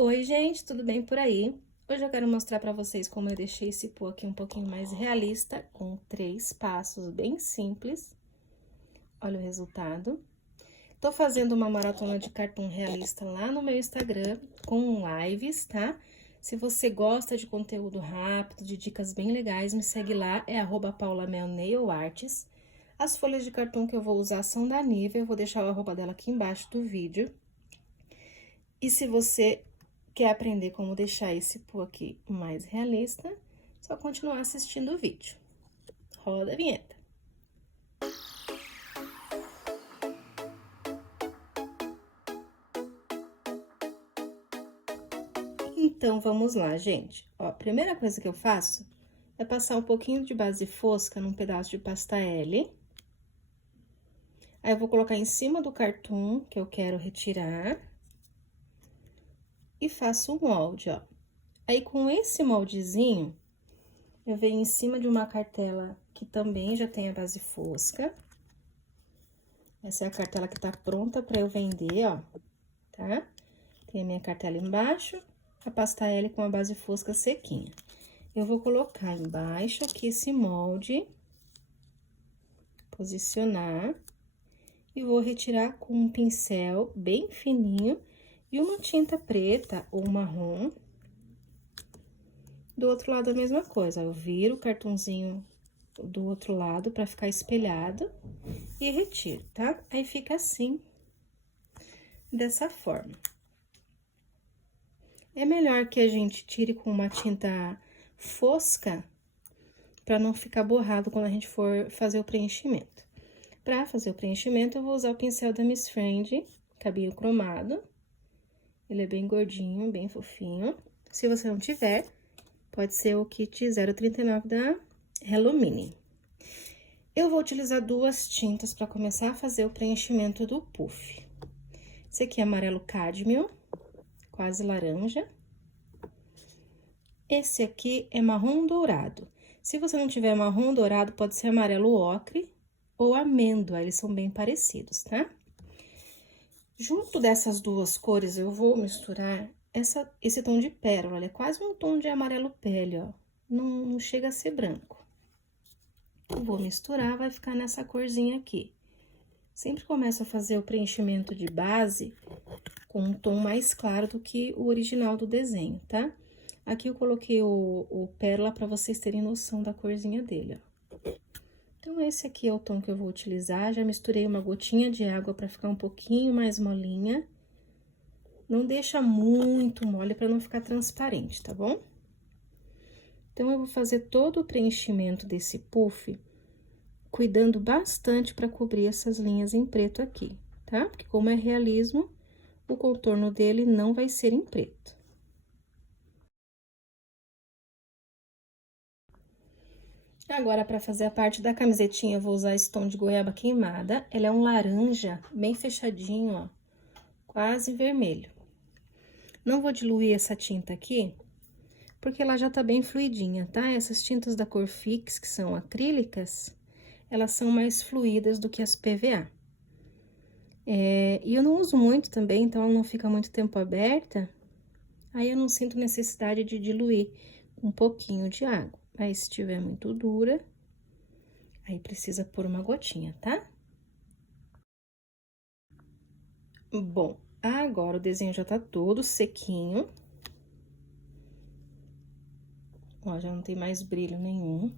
Oi, gente, tudo bem por aí? Hoje eu quero mostrar pra vocês como eu deixei esse pô aqui um pouquinho mais realista, com 3 passos bem simples. Olha o resultado. Tô fazendo uma maratona de cartoon realista lá no meu Instagram, com lives, tá? Se você gosta de conteúdo rápido, de dicas bem legais, me segue lá, é @paulamelnailarts. As folhas de cartoon que eu vou usar são da Nivea, eu vou deixar o arroba dela aqui embaixo do vídeo. E se você quer aprender como deixar esse pô aqui mais realista, só continuar assistindo o vídeo. Roda a vinheta. Então, vamos lá, gente. Ó, a primeira coisa que eu faço é passar um pouquinho de base fosca num pedaço de pasta L. Aí, eu vou colocar em cima do cartoon que eu quero retirar. E faço um molde, ó. Aí, com esse moldezinho, eu venho em cima de uma cartela que também já tem a base fosca. Essa é a cartela que tá pronta pra eu vender, ó, tá? Tem a minha cartela embaixo, a pasta L com a base fosca sequinha. Eu vou colocar embaixo aqui esse molde, posicionar, e vou retirar com um pincel bem fininho e uma tinta preta ou marrom. Do outro lado a mesma coisa, eu viro o cartãozinho do outro lado pra ficar espelhado e retiro, tá? Aí fica assim, dessa forma. É melhor que a gente tire com uma tinta fosca, para não ficar borrado quando a gente for fazer o preenchimento. Para fazer o preenchimento, eu vou usar o pincel da Miss Friend, cabinho cromado. Ele é bem gordinho, bem fofinho. Se você não tiver, pode ser o kit 039 da Hello Mini. Eu vou utilizar 2 tintas para começar a fazer o preenchimento do puff. Esse aqui é amarelo cádmio, quase laranja. Esse aqui é marrom dourado. Se você não tiver marrom dourado, pode ser amarelo ocre ou amêndoa, eles são bem parecidos, tá? Junto dessas 2 cores, eu vou misturar esse tom de pérola, ele é quase um tom de amarelo pele, ó. Não chega a ser branco. Eu vou misturar, vai ficar nessa corzinha aqui. Sempre começo a fazer o preenchimento de base com um tom mais claro do que o original do desenho, tá? Aqui eu coloquei o pérola para vocês terem noção da corzinha dele, ó. Então, esse aqui é o tom que eu vou utilizar. Já misturei uma gotinha de água para ficar um pouquinho mais molinha. Não deixa muito mole para não ficar transparente, tá bom? Então, eu vou fazer todo o preenchimento desse puff, cuidando bastante para cobrir essas linhas em preto aqui, tá? Porque como é realismo, o contorno dele não vai ser em preto. Agora, para fazer a parte da camisetinha, eu vou usar esse tom de goiaba queimada. Ele é um laranja bem fechadinho, ó, quase vermelho. Não vou diluir essa tinta aqui, porque ela já tá bem fluidinha, tá? Essas tintas da cor Fix, que são acrílicas, elas são mais fluídas do que as PVA. E eu não uso muito também, então ela não fica muito tempo aberta, aí eu não sinto necessidade de diluir um pouquinho de água. Aí, se tiver muito dura, aí precisa pôr uma gotinha, tá? Bom, agora o desenho já tá todo sequinho. Ó, já não tem mais brilho nenhum.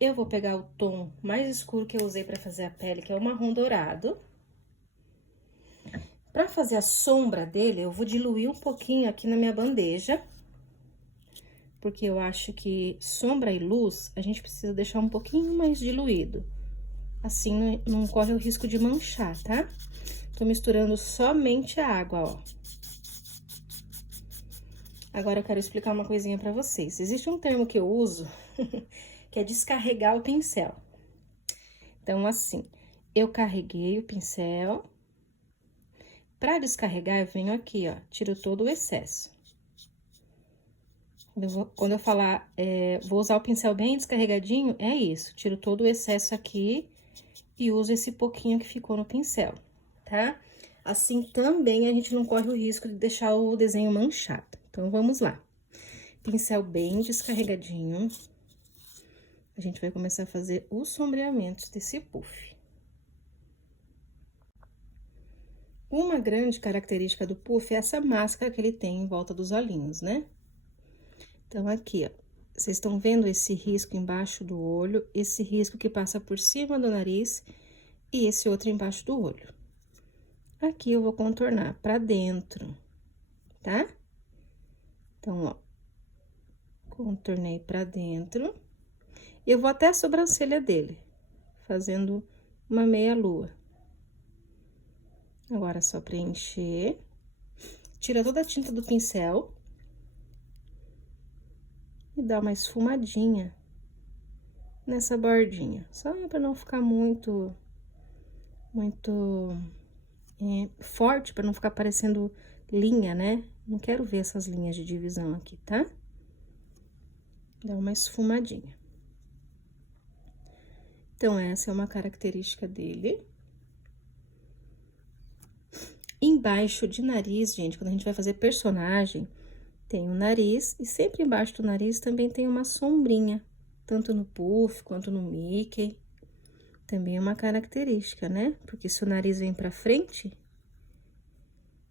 Eu vou pegar o tom mais escuro que eu usei pra fazer a pele, que é o marrom dourado. Pra fazer a sombra dele, eu vou diluir um pouquinho aqui na minha bandeja. Porque eu acho que sombra e luz, a gente precisa deixar um pouquinho mais diluído. Assim, não corre o risco de manchar, tá? Tô misturando somente a água, ó. Agora, eu quero explicar uma coisinha pra vocês. Existe um termo que eu uso, que é descarregar o pincel. Então, assim, eu carreguei o pincel. Pra descarregar, eu venho aqui, ó, tiro todo o excesso. Quando eu falar, vou usar o pincel bem descarregadinho, é isso. Tiro todo o excesso aqui e uso esse pouquinho que ficou no pincel, tá? Assim também a gente não corre o risco de deixar o desenho manchado. Então, vamos lá. Pincel bem descarregadinho. A gente vai começar a fazer os sombreamentos desse puff. Uma grande característica do puff é essa máscara que ele tem em volta dos olhinhos, né? Então, aqui, ó, vocês estão vendo esse risco embaixo do olho, esse risco que passa por cima do nariz e esse outro embaixo do olho. Aqui eu vou contornar pra dentro, tá? Então, ó, contornei pra dentro. Eu vou até a sobrancelha dele, fazendo uma meia-lua. Agora, é só preencher. Tira toda a tinta do pincel. E dá uma esfumadinha nessa bordinha. Só pra não ficar muito forte, pra não ficar parecendo linha, né? Não quero ver essas linhas de divisão aqui, tá? Dá uma esfumadinha. Então, essa é uma característica dele. Embaixo de nariz, gente, quando a gente vai fazer personagem, tem o nariz, e sempre embaixo do nariz também tem uma sombrinha, tanto no Puff quanto no Mickey. Também é uma característica, né? Porque se o nariz vem pra frente,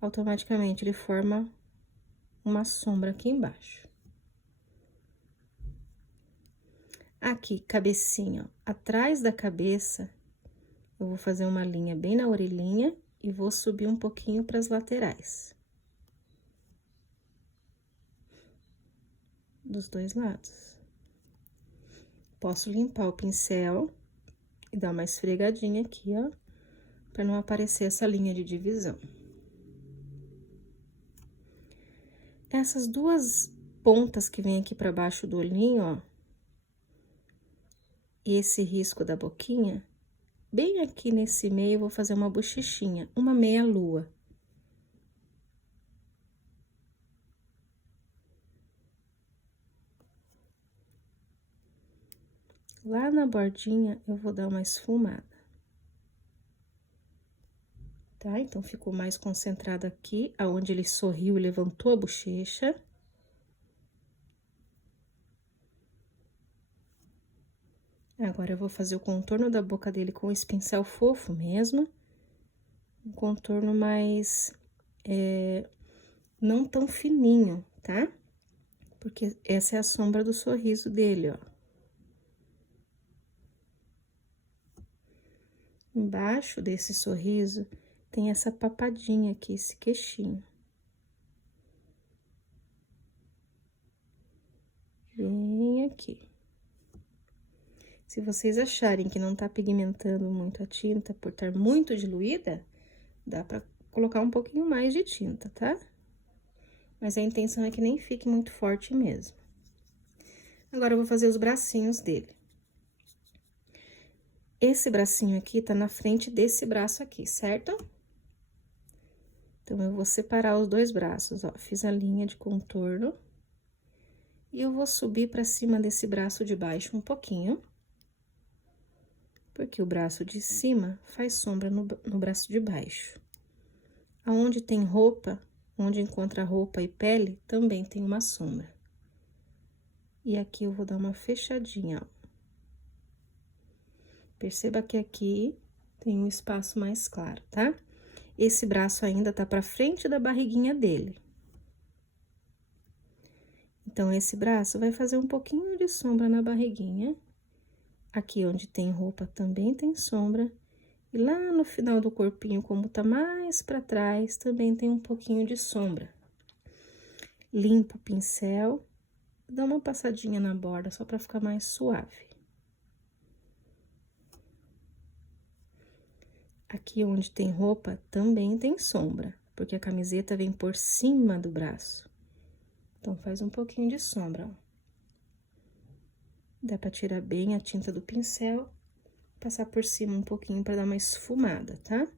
automaticamente ele forma uma sombra aqui embaixo. Aqui, cabecinha, ó, atrás da cabeça, eu vou fazer uma linha bem na orelhinha e vou subir um pouquinho para as laterais. Dos dois lados. Posso limpar o pincel e dar uma esfregadinha aqui, ó, para não aparecer essa linha de divisão. Essas duas pontas que vem aqui para baixo do olhinho, ó, e esse risco da boquinha, bem aqui nesse meio eu vou fazer uma bochechinha, uma meia-lua. Lá na bordinha, eu vou dar uma esfumada. Tá? Então, ficou mais concentrado aqui, aonde ele sorriu e levantou a bochecha. Agora, eu vou fazer o contorno da boca dele com esse pincel fofo mesmo. Um contorno mais... não tão fininho, tá? Porque essa é a sombra do sorriso dele, ó. Embaixo desse sorriso, tem essa papadinha aqui, esse queixinho. Bem aqui. Se vocês acharem que não tá pigmentando muito a tinta por estar muito diluída, dá pra colocar um pouquinho mais de tinta, tá? Mas a intenção é que nem fique muito forte mesmo. Agora, eu vou fazer os bracinhos dele. Esse bracinho aqui tá na frente desse braço aqui, certo? Então, eu vou separar os dois braços, ó. Fiz a linha de contorno. E eu vou subir pra cima desse braço de baixo um pouquinho. Porque o braço de cima faz sombra no braço de baixo. Aonde tem roupa, onde encontra roupa e pele, também tem uma sombra. E aqui eu vou dar uma fechadinha, ó. Perceba que aqui tem um espaço mais claro, tá? Esse braço ainda tá pra frente da barriguinha dele. Então, esse braço vai fazer um pouquinho de sombra na barriguinha. Aqui onde tem roupa também tem sombra. E lá no final do corpinho, como tá mais pra trás, também tem um pouquinho de sombra. Limpo o pincel, dá uma passadinha na borda só pra ficar mais suave. Aqui onde tem roupa também tem sombra, porque a camiseta vem por cima do braço. Então, faz um pouquinho de sombra, ó. Dá pra tirar bem a tinta do pincel, passar por cima um pouquinho pra dar uma esfumada, tá?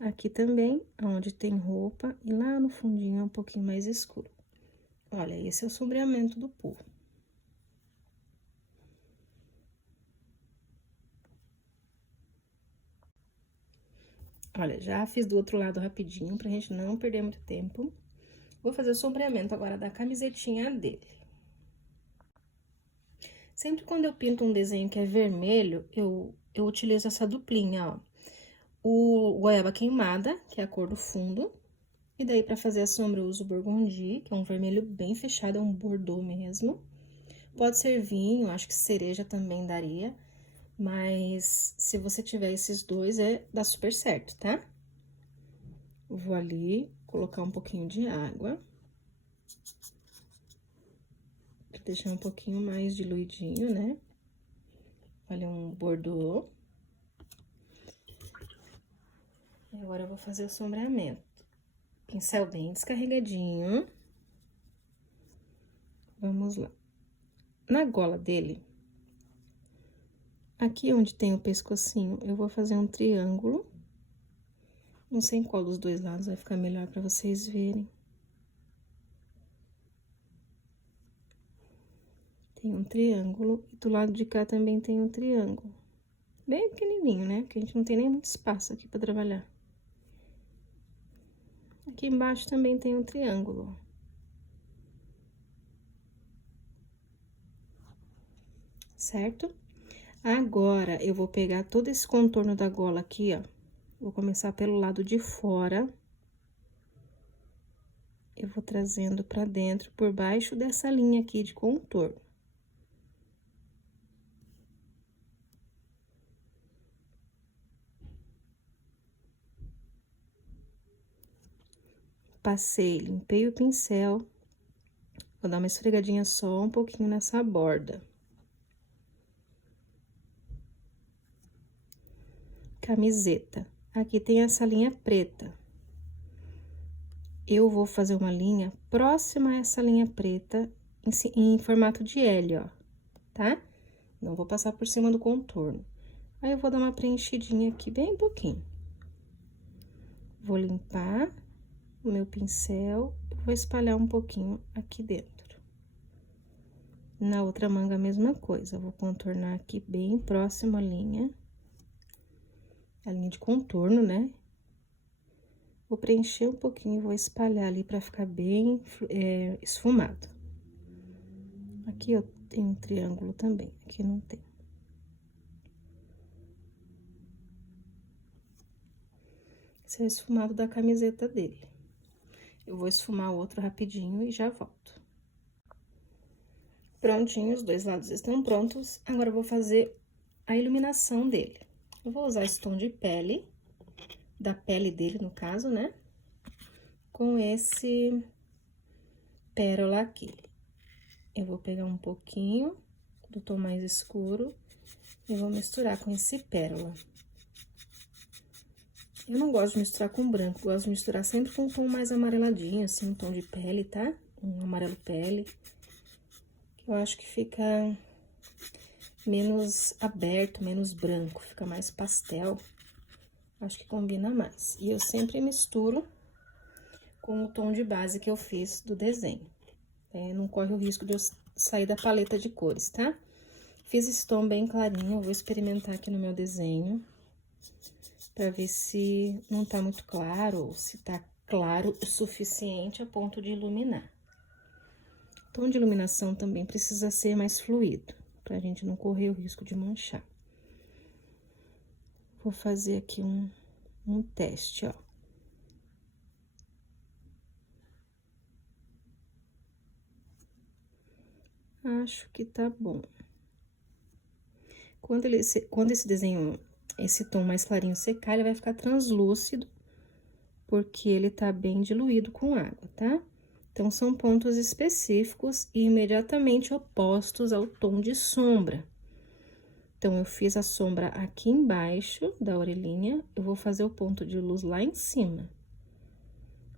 Aqui também, onde tem roupa, e lá no fundinho é um pouquinho mais escuro. Olha, esse é o sombreamento do puff. Olha, já fiz do outro lado rapidinho, pra gente não perder muito tempo. Vou fazer o sombreamento agora da camisetinha dele. Sempre quando eu pinto um desenho que é vermelho, eu utilizo essa duplinha, ó. O goiaba queimada, que é a cor do fundo. E daí, pra fazer a sombra, eu uso o burgundy, que é um vermelho bem fechado, é um bordô mesmo. Pode ser vinho, acho que cereja também daria. Mas, se você tiver esses dois, dá super certo, tá? Vou ali colocar um pouquinho de água. Pra deixar um pouquinho mais diluidinho, né? Olha, um bordô. E agora, eu vou fazer o sombreamento. Pincel bem descarregadinho. Vamos lá. Na gola dele, aqui onde tem o pescocinho, eu vou fazer um triângulo. Não sei em qual dos dois lados vai ficar melhor pra vocês verem. Tem um triângulo e do lado de cá também tem um triângulo. Bem pequenininho, né? Porque a gente não tem nem muito espaço aqui pra trabalhar. Aqui embaixo também tem um triângulo, ó. Certo? Agora, eu vou pegar todo esse contorno da gola aqui, ó. Vou começar pelo lado de fora. Eu vou trazendo pra dentro, por baixo dessa linha aqui de contorno. Passei, limpei o pincel. Vou dar uma esfregadinha só um pouquinho nessa borda. Camiseta. Aqui tem essa linha preta. Eu vou fazer uma linha próxima a essa linha preta, em formato de L, ó, tá? Não vou passar por cima do contorno. Aí, eu vou dar uma preenchidinha aqui, bem pouquinho. Vou limpar o meu pincel, vou espalhar um pouquinho aqui dentro. Na outra manga, a mesma coisa, vou contornar aqui bem próximo à linha de contorno, né? Vou preencher um pouquinho e vou espalhar ali pra ficar bem esfumado. Aqui eu tenho um triângulo também, aqui não tem. Esse é o esfumado da camiseta dele. Eu vou esfumar o outro rapidinho e já volto. Prontinho, os dois lados estão prontos. Agora, eu vou fazer a iluminação dele. Eu vou usar esse tom de pele, da pele dele, no caso, né? Com esse pérola aqui. Eu vou pegar um pouquinho do tom mais escuro e vou misturar com esse pérola. Eu não gosto de misturar com branco, gosto de misturar sempre com um tom mais amareladinho, assim, um tom de pele, tá? Um amarelo pele. Eu acho que fica menos aberto, menos branco, fica mais pastel. Acho que combina mais. E eu sempre misturo com o tom de base que eu fiz do desenho. Não corre o risco de eu sair da paleta de cores, tá? Fiz esse tom bem clarinho, eu vou experimentar aqui no meu desenho, pra ver se não tá muito claro, ou se tá claro o suficiente a ponto de iluminar. O tom de iluminação também precisa ser mais fluido, pra gente não correr o risco de manchar. Vou fazer aqui um teste, ó. Acho que tá bom. Quando esse desenho, esse tom mais clarinho secar, ele vai ficar translúcido, porque ele tá bem diluído com água, tá? Então, são pontos específicos e imediatamente opostos ao tom de sombra. Então, eu fiz a sombra aqui embaixo da orelhinha, eu vou fazer o ponto de luz lá em cima.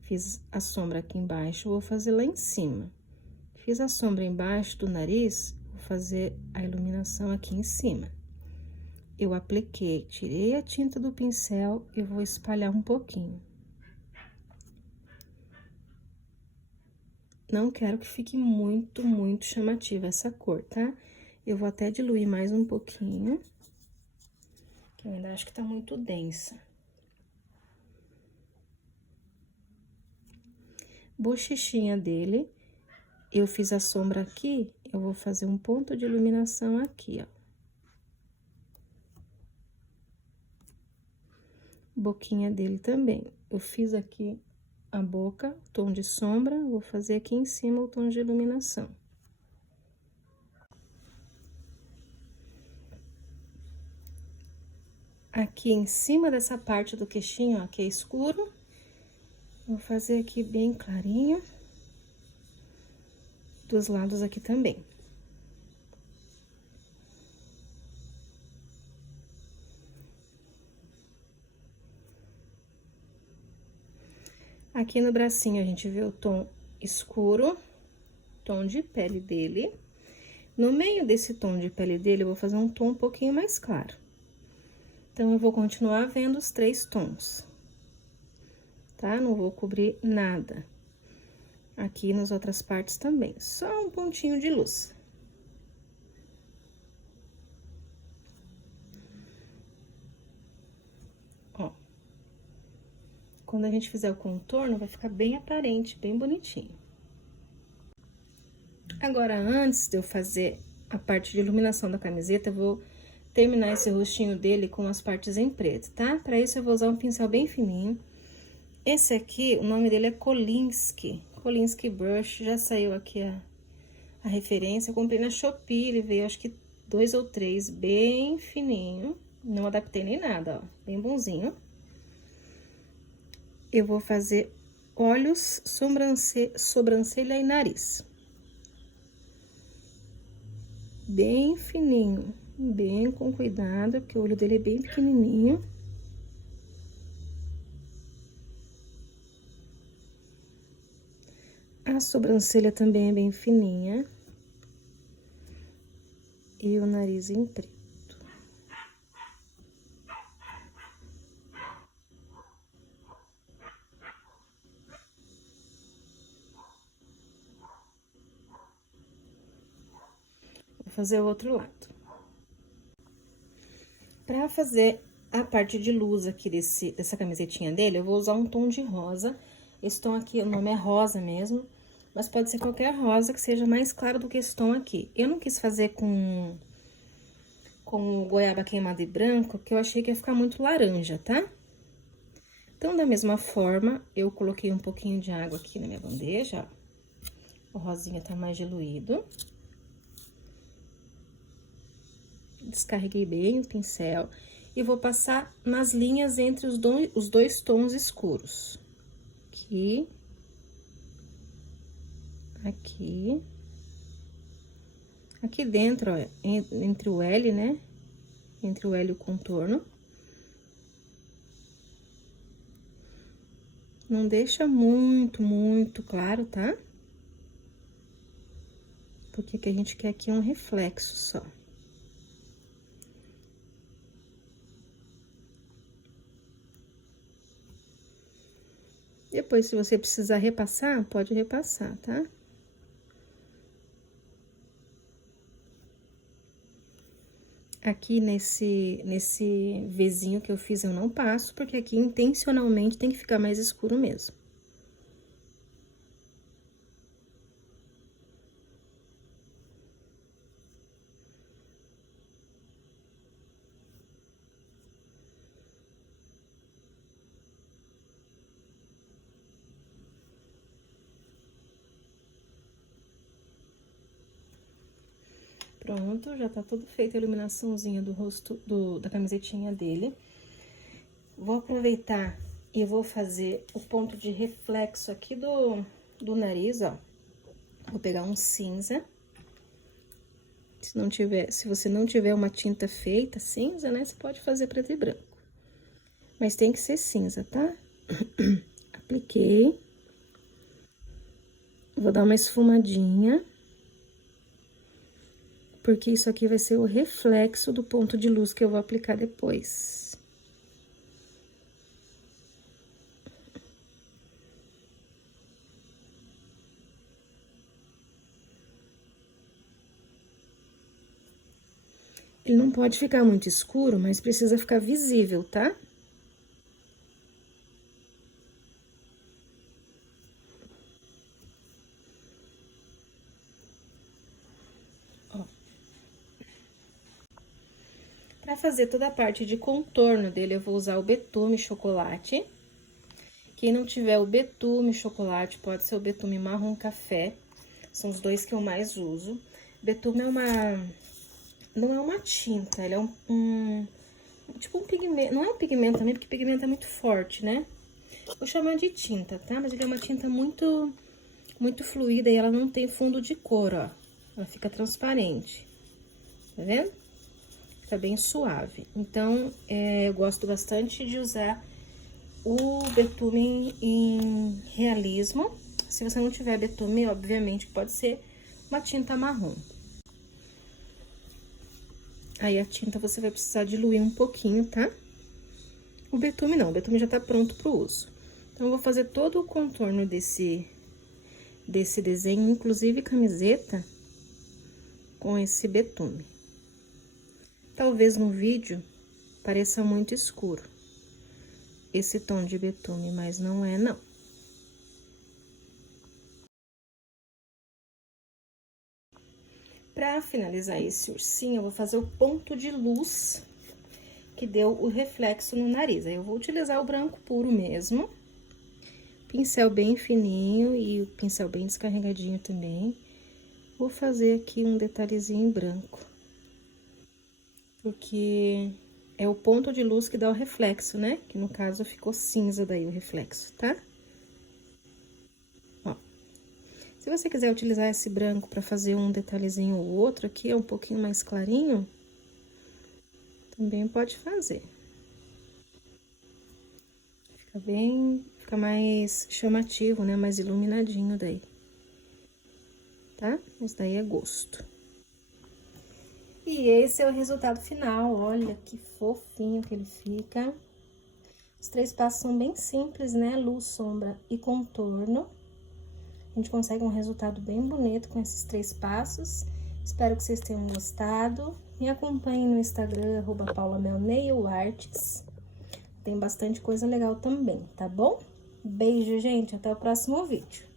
Fiz a sombra aqui embaixo, vou fazer lá em cima. Fiz a sombra embaixo do nariz, vou fazer a iluminação aqui em cima. Eu apliquei, tirei a tinta do pincel e vou espalhar um pouquinho. Não quero que fique muito, muito chamativa essa cor, tá? Eu vou até diluir mais um pouquinho, que eu ainda acho que tá muito densa. bochechinha dele, eu fiz a sombra aqui, eu vou fazer um ponto de iluminação aqui, ó. Boquinha dele também. Eu fiz aqui a boca, tom de sombra, vou fazer aqui em cima o tom de iluminação. Aqui em cima dessa parte do queixinho, ó, que é escuro, vou fazer aqui bem clarinho. Dos lados aqui também. Aqui no bracinho, a gente vê o tom escuro, tom de pele dele. No meio desse tom de pele dele, eu vou fazer um tom um pouquinho mais claro. Então, eu vou continuar vendo os 3 tons, tá? Não vou cobrir nada. Aqui nas outras partes também, só um pontinho de luz. Ó. Quando a gente fizer o contorno, vai ficar bem aparente, bem bonitinho. Agora, antes de eu fazer a parte de iluminação da camiseta, eu vou terminar esse rostinho dele com as partes em preto, tá? Pra isso, eu vou usar um pincel bem fininho. Esse aqui, o nome dele é Kolinsky Brush, já saiu aqui a referência. Eu comprei na Shopee, ele veio acho que 2 ou 3, bem fininho. Não adaptei nem nada, ó, bem bonzinho. Eu vou fazer olhos, sobrancelha e nariz. Bem fininho, bem com cuidado, porque o olho dele é bem pequenininho. A sobrancelha também é bem fininha. E o nariz em preto. Vou fazer o outro lado. Pra fazer a parte de luz aqui dessa camisetinha dele, eu vou usar um tom de rosa. Esse tom aqui, o nome é rosa mesmo, mas pode ser qualquer rosa que seja mais claro do que esse tom aqui. Eu não quis fazer com goiaba queimada e branco, porque eu achei que ia ficar muito laranja, tá? Então, da mesma forma, eu coloquei um pouquinho de água aqui na minha bandeja, ó. O rosinha tá mais diluído. Descarreguei bem o pincel e vou passar nas linhas entre os dois tons escuros. Aqui. Aqui. Aqui dentro, ó, entre o L, né? Entre o L e o contorno. Não deixa muito claro, tá? Porque o que a gente quer aqui é um reflexo só. Depois, se você precisar repassar, pode repassar, tá? Aqui nesse Vzinho que eu fiz, eu não passo, porque aqui intencionalmente tem que ficar mais escuro mesmo. Pronto, já tá tudo feito a iluminaçãozinha do rosto, da camisetinha dele. Vou aproveitar e vou fazer o ponto de reflexo aqui do nariz, ó. Vou pegar um cinza. Se você não tiver uma tinta feita cinza, né, você pode fazer preto e branco. Mas tem que ser cinza, tá? Apliquei. Vou dar uma esfumadinha. Porque isso aqui vai ser o reflexo do ponto de luz que eu vou aplicar depois. Ele não pode ficar muito escuro, mas precisa ficar visível, tá? Para fazer toda a parte de contorno dele, eu vou usar o betume chocolate. Quem não tiver o betume chocolate, pode ser o betume marrom café. São os dois que eu mais uso. Betume não é uma tinta, ele é tipo um pigmento. Não é um pigmento também, porque pigmento é muito forte, né? Vou chamar de tinta, tá? Mas ele é uma tinta muito fluida e ela não tem fundo de cor, ó. Ela fica transparente. Tá vendo? Fica bem suave. Então, eu gosto bastante de usar o betume em realismo. Se você não tiver betume, obviamente pode ser uma tinta marrom. Aí, a tinta você vai precisar diluir um pouquinho, tá? O betume não, o betume já tá pronto pro uso. Então, eu vou fazer todo o contorno desse desenho, inclusive camiseta, com esse betume. Talvez no vídeo pareça muito escuro esse tom de betume, mas não é, não. Pra finalizar esse ursinho, eu vou fazer o ponto de luz que deu o reflexo no nariz. Aí, eu vou utilizar o branco puro mesmo, pincel bem fininho e o pincel bem descarregadinho também. Vou fazer aqui um detalhezinho em branco, porque é o ponto de luz que dá o reflexo, né? Que no caso ficou cinza daí o reflexo, tá? Ó. Se você quiser utilizar esse branco pra fazer um detalhezinho ou outro aqui, é um pouquinho mais clarinho, também pode fazer. Fica mais chamativo, né? Mais iluminadinho daí. Tá? Isso daí é gosto. E esse é o resultado final, olha que fofinho que ele fica. Os 3 passos são bem simples, né? Luz, sombra e contorno. A gente consegue um resultado bem bonito com esses 3 passos. Espero que vocês tenham gostado. Me acompanhem no Instagram, @paulamelnailarts. Tem bastante coisa legal também, tá bom? Beijo, gente. Até o próximo vídeo.